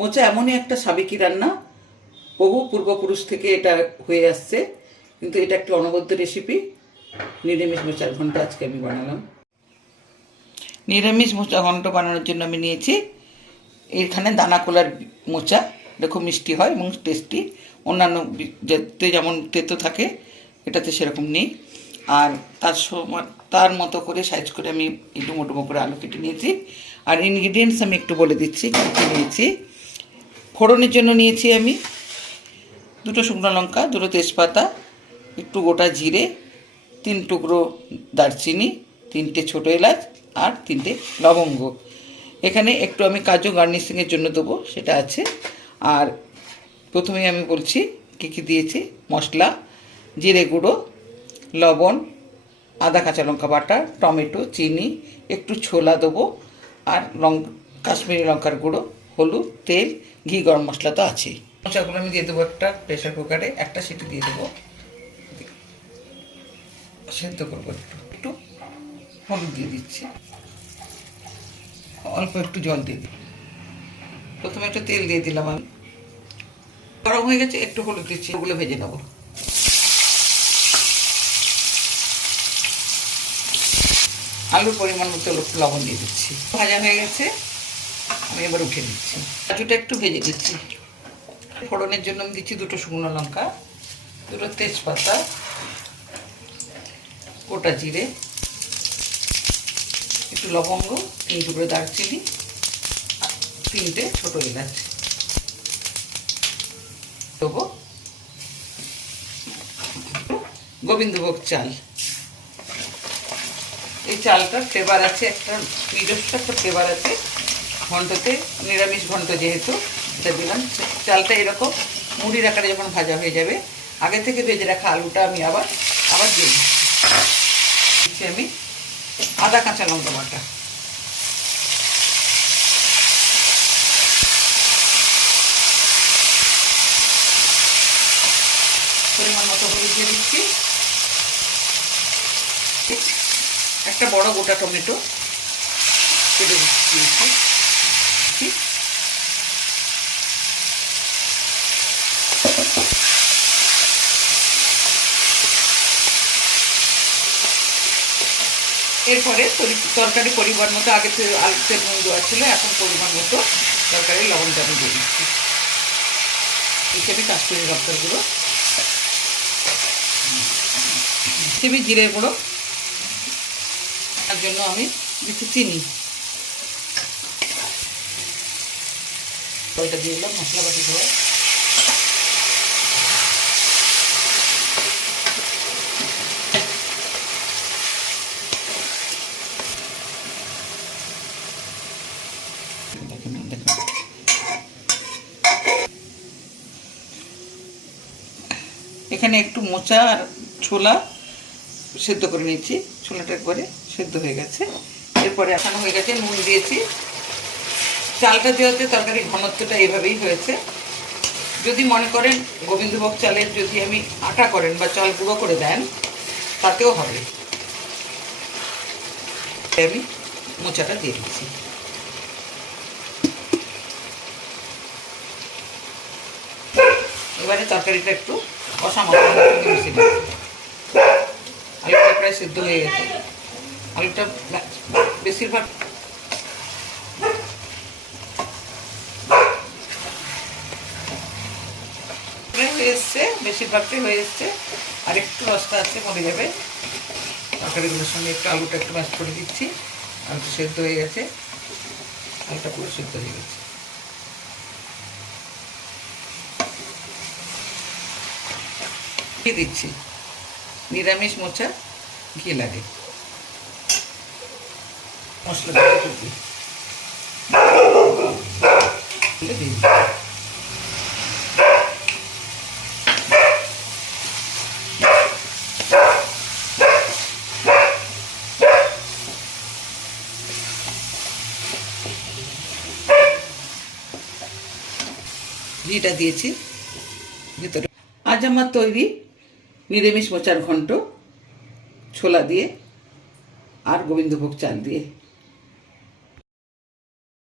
মোচা এমনই একটা সাবেকি রান্না। বহু পূর্বপুরুষ থেকে এটা হয়ে আসছে। কিন্তু এটা একটি অনবদ্য রেসিপি নিরামিষ মোচার ঘন্ট আজকে আমি বানালাম। নিরামিষ মোচা ঘন্ট বানানোর জন্য আমি নিয়েছি এখানে দানা কোলার মোচা। এটা খুব মিষ্টি হয় এবং টেস্টি অন্যান্য যাতে যেমন তেতো থাকে, এটাতে সেরকম নেই। আর তার সময় তার মতো করে সাইজ করে আমি একটু ডুমো করে আলু কেটে নিয়েছি। আর ইনগ্রিডিয়েন্টস আমি একটু বলে দিচ্ছি নিয়েছি। ফোড়নের জন্য নিয়েছি আমি। দুটো শুকনো লঙ্কা, দুটো তেজপাতা, একটু গোটা জিরে, তিন টুকরো দারচিনি, তিনটে ছোটো এলাচ আর তিনটে লবঙ্গ। এখানে একটু আমি কাজু গার্নিশিংয়ের জন্য দেবো, সেটা আছে। আর প্রথমেই আমি বলছি, কী কী দিয়েছি? মশলা, জিরে গুঁড়ো, লবণ, আদা কাঁচা লঙ্কা বাটা, টমেটো, চিনি, একটু ছোলা দেবো, আর লং কাশ্মীরি লঙ্কার গুঁড়ো। হলুদ, তেল, ঘি, গরম মশলা তো আছেই। মশলাগুলো আমি দিয়ে দেবো একটা প্রেশার কুকারে একটা সিটি দিয়ে দেবো। সেদ্ধ করব একটু। একটু হলুদ দিয়ে দিচ্ছি। অল্প একটু জল দিয়ে দিই প্রথমে একটু তেল দিয়ে দিলাম আমি। গরম হয়ে গেছে, একটু হলুদ দিচ্ছি, ওগুলো ভেজে নেব। আলুর পরিমাণ মতো লবণ দিয়ে দিচ্ছি। ভাজা হয়ে গেছে। আমি এবার উঠে দিচ্ছি কাজুটা একটু ভেজে দিচ্ছি ফোড়নের জন্য আমি দিচ্ছি দুটো শুকনো লঙ্কা, দুটো তেজপাতা, গোটা জিরে, একটু লবঙ্গ, তিন টুকরো দারচিনি তিনটে ছোটো এলাচ। দেবো। গোবিন্দভোগ চাল। এই চালটার ফ্লেভার আছে একটা নিজস্ব একটা ফ্লেভার আছে। ঘন্টতে, নিরামিষ ঘন্ট যেহেতু, এটা দিলাম। চালটা এরকম, মুড়ির আকারে যখন ভাজা হয়ে যাবে, আগে থেকে ভেজে রাখা আলুটা আমি আবার আবার দিয়ে দিচ্ছি। আমি আদা, কাঁচা লঙ্কা বাটা। পরিমাণ মতো হলুদ দিয়ে দিচ্ছি। একটা বড় গোটা টমেটো, কেটে দিচ্ছি। এরপরে তরকারি পরিমাণ মতো, আগে আলুতে নুন দেওয়া ছিল, এখন পরিমাণ মতো তরকারি লবণটা আমি দিয়ে দিচ্ছি। হিসেবে কাশ্মীরি লঙ্কার গুঁড়ো হিসেবে জিরে গুঁড়ো। তার জন্য আমি দিচ্ছি চিনি। ওইটা দিয়ে দিলাম মশলা বাটি দেওয়া এখানে একটু মোচা আর ছোলা সেদ্ধ করে নিয়েছি। ছোলাটা একবারে সেদ্ধ হয়ে গেছে। এরপরে এখানে হয়ে গেছে, নুন দিয়েছি। চালটা দেওয়াতে তরকারি ঘনত্বটা এভাবেই হয়েছে, যদি মনে করেন গোবিন্দভোগ চালের যদি আমি আটা করেন বা চাল গুঁড়ো করে দেন, তাতেও হবে। আমি মোচাটা দিয়ে দিচ্ছি। এবারে তরকারিটা একটু কষা মশলা মিশিয়ে দিচ্ছি আলুটা প্রায় সিদ্ধ হয়ে গেছে আলুটা বেশিরভাগ হয়ে এসছে বেশিরভাগটাই হয়ে এসছে আর একটু রসটা আছে মরে যাবে। তরকারিগুলোর সঙ্গে একটু আলুটা একটু ম্যাশ করে দিচ্ছি। আলুটা সেদ্ধ হয়ে গেছে। আলুটা পুরো সেদ্ধ হয়ে গেছে। ঘি দিচ্ছি। নিরামিষ মোচা ঘি লাগে। মশলা দিয়ে। ঘিটা দিয়েছি। ভিতরে আজ আমার তৈরি নিরামিষ মোচার ঘন্ট ছোলা দিয়ে আর গোবিন্দভোগ চাল দিয়ে।